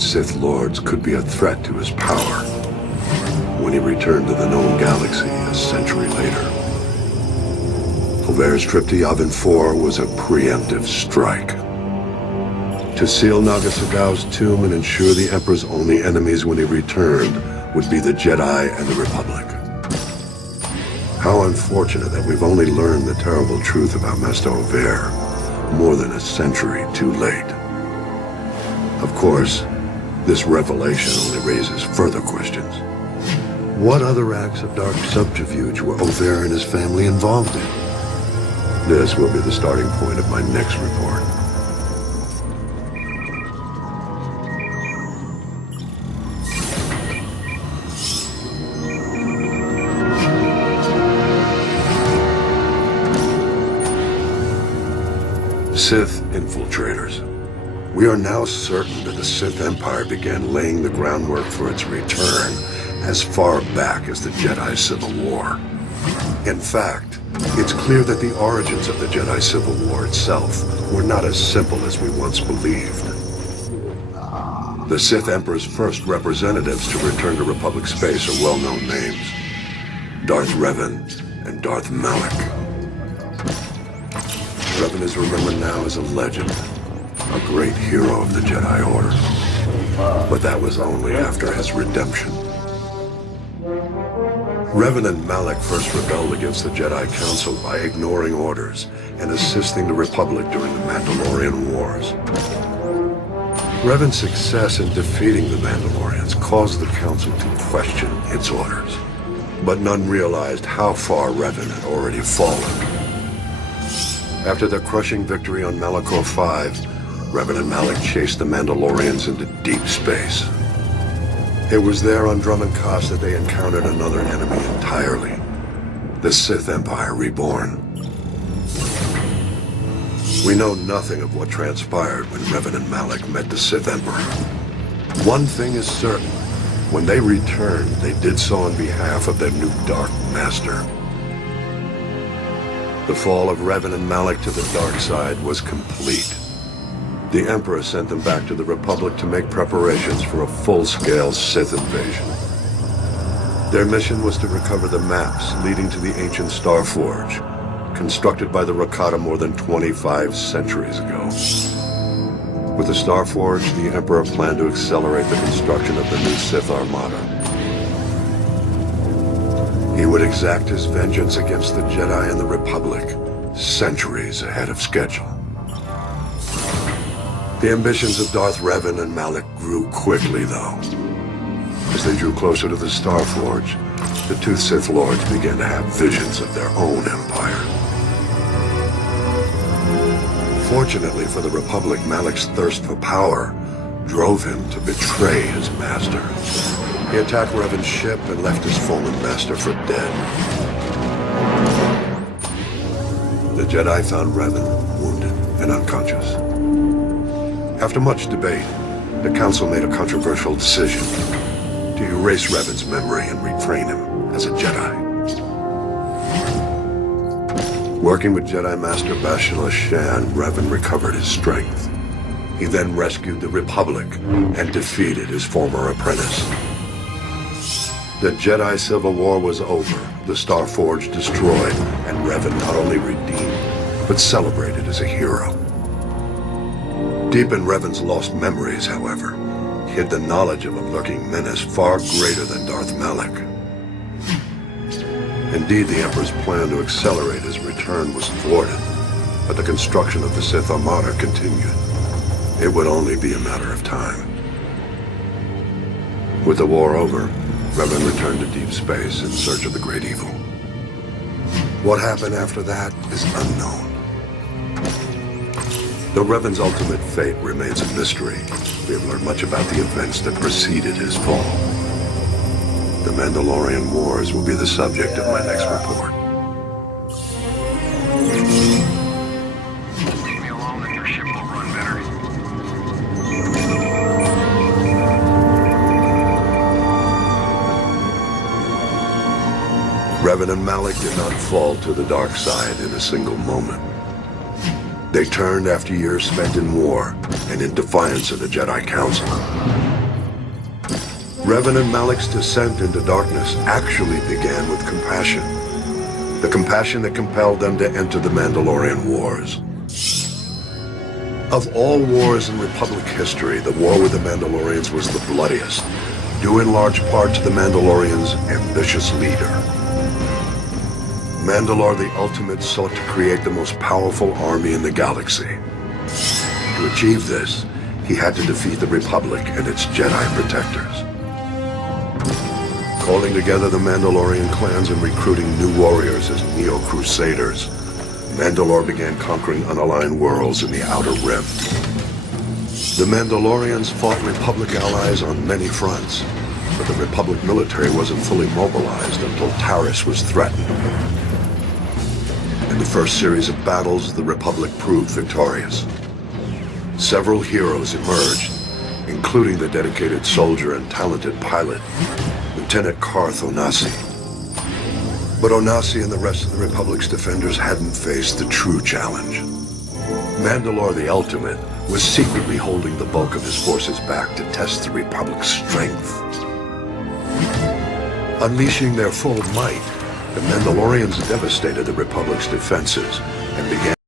Sith Lords could be a threat to his power when he returned to the known galaxy a century later. Ober's trip to Yavin 4 was a preemptive strike. To seal Naga Sagau's tomb and ensure the Emperor's only enemies when he returned would be the Jedi and the Republic. How unfortunate that we've only learned the terrible truth about Master Ober more than a century too late. Of course, this revelation only raises further questions. What other acts of dark subterfuge were Ober and his family involved in? This will be the starting point of my next report. Sith infiltrators. We are now certain that the Sith Empire began laying the groundwork for its return as far back as the Jedi Civil War. In fact, it's clear that the origins of the Jedi Civil War itself were not as simple as we once believed. The Sith Emperor's first representatives to return to Republic space are well-known names: Darth Revan and Darth Malak. Revan is remembered now as a legend, a great hero of the Jedi Order. But that was only after his redemption. Revan and Malak first rebelled against the Jedi Council by ignoring orders and assisting the Republic during the Mandalorian Wars. Revan's success in defeating the Mandalorians caused the Council to question its orders, but none realized how far Revan had already fallen. After their crushing victory on Malachor V, Revan and Malak chased the Mandalorians into deep space. It was there on Dromund Kaas that they encountered another enemy entirely: the Sith Empire Reborn. We know nothing of what transpired when Revan and Malak met the Sith Emperor. One thing is certain: when they returned, they did so on behalf of their new Dark Master. The fall of Revan and Malak to the dark side was complete. The Emperor sent them back to the Republic to make preparations for a full-scale Sith invasion. Their mission was to recover the maps leading to the ancient Star Forge, constructed by the Rakata more than 25 centuries ago. With the Star Forge, the Emperor planned to accelerate the construction of the new Sith Armada. He would exact his vengeance against the Jedi and the Republic centuries ahead of schedule. The ambitions of Darth Revan and Malak grew quickly, though. As they drew closer to the Star Forge, the two Sith Lords began to have visions of their own empire. Fortunately for the Republic, Malak's thirst for power drove him to betray his master. He attacked Revan's ship and left his fallen master for dead. The Jedi found Revan wounded and unconscious. After much debate, the Council made a controversial decision to erase Revan's memory and retrain him as a Jedi. Working with Jedi Master Bastila Shan, Revan recovered his strength. He then rescued the Republic and defeated his former apprentice. The Jedi Civil War was over, the Star Forge destroyed, and Revan not only redeemed, but celebrated as a hero. Deep in Revan's lost memories, however, hid the knowledge of a lurking menace far greater than Darth Malak. Indeed, the Emperor's plan to accelerate his return was thwarted, but the construction of the Sith Armada continued. It would only be a matter of time. With the war over, Revan returned to deep space in search of the Great Evil. What happened after that is unknown. Though Revan's ultimate fate remains a mystery, we have learned much about the events that preceded his fall. The Mandalorian Wars will be the subject of my next report. Leave me alone and your ship will run better. Revan and Malak did not fall to the dark side in a single moment. They turned after years spent in war and in defiance of the Jedi Council. Revan and Malik's descent into darkness actually began with compassion. The compassion that compelled them to enter the Mandalorian Wars. Of all wars in Republic history, the war with the Mandalorians was the bloodiest, due in large part to the Mandalorians' ambitious leader. Mandalore the Ultimate sought to create the most powerful army in the galaxy. To achieve this, he had to defeat the Republic and its Jedi protectors. Calling together the Mandalorian clans and recruiting new warriors as Neo-Crusaders, Mandalore began conquering unaligned worlds in the Outer Rim. The Mandalorians fought Republic allies on many fronts, but the Republic military wasn't fully mobilized until Taris was threatened. In the first series of battles, the Republic proved victorious. Several heroes emerged, including the dedicated soldier and talented pilot, Lieutenant Carth Onasi. But Onasi and the rest of the Republic's defenders hadn't faced the true challenge. Mandalore the Ultimate was secretly holding the bulk of his forces back to test the Republic's strength. Unleashing their full might, the Mandalorians devastated the Republic's defenses and began